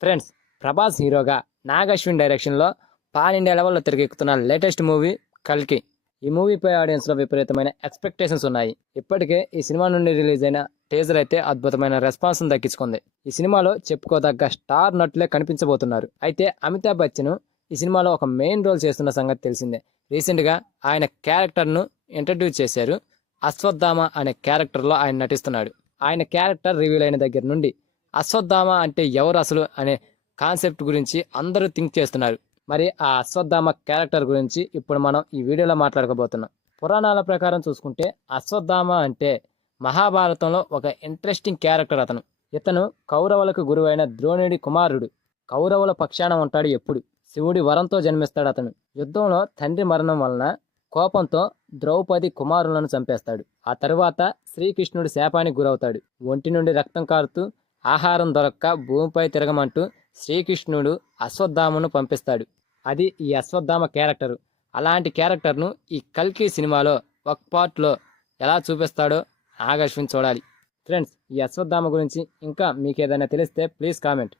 Friends Prabhas హీరోగా నాగశ్విన్ డైరెక్షన్లో pan India లెవెల్లో తిరిగెక్కుతున్న లేటెస్ట్ మూవీ కల్కి. ఈ మూవీపై ఆడియన్స్లో విపరీతమైన ఎక్స్పెక్టేషన్స్ ఉన్నాయి. ఇప్పటికే ఈ సినిమా నుండి రిలీజ్ అయిన టీజర్ అయితే అద్భుతమైన రెస్పాన్స్ దక్కించుకుంది. ఈ సినిమాలో చెప్పుకోదగ్గ స్టార్ నటులే కనిపించబోతున్నారు. అయితే అమితాబ్ బచ్చన్ ఈ సినిమాలో ఒక మెయిన్ రోల్ చేస్తున్న సంగతి తెలిసిందే. రీసెంట్గా ఆయన క్యారెక్టర్ను ఇంట్రడ్యూస్ చేశారు. అశ్వత్థామ అనే క్యారెక్టర్లో ఆయన నటిస్తున్నాడు. ఆయన క్యారెక్టర్ రివీల్ అయిన దగ్గర నుండి అశ్వత్థామ అంటే ఎవరు అసలు అనే కాన్సెప్ట్ గురించి అందరూ థింక్ చేస్తున్నారు. మరి ఆ అశ్వత్థామ క్యారెక్టర్ గురించి ఇప్పుడు మనం ఈ వీడియోలో మాట్లాడుకోబోతున్నాం. పురాణాల ప్రకారం చూసుకుంటే అశ్వత్థామ అంటే మహాభారతంలో ఒక ఇంట్రెస్టింగ్ క్యారెక్టర్ అతను. ఇతను కౌరవులకు గురువైన ద్రోణుడి కుమారుడు. కౌరవుల పక్షాన ఉంటాడు ఎప్పుడు. శివుడి వరంతో జన్మిస్తాడు అతను. యుద్ధంలో తండ్రి మరణం వలన కోపంతో ద్రౌపది కుమారులను చంపేస్తాడు. ఆ తరువాత శ్రీకృష్ణుడి శాపానికి గురవుతాడు. ఒంటి నుండి రక్తం కారుతూ ఆహారం దొరక్క భూమిపై తిరగమంటూ శ్రీకృష్ణుడు అశ్వత్థామను పంపిస్తాడు. అది ఈ అశ్వత్థామ క్యారెక్టరు. అలాంటి క్యారెక్టర్ను ఈ కల్కి సినిమాలో ఒక పార్ట్లో ఎలా చూపిస్తాడో నాగశ్విన్ చూడాలి. ఫ్రెండ్స్ ఈ అశ్వత్థామ గురించి ఇంకా మీకు ఏదైనా తెలిస్తే ప్లీజ్ కామెంట్.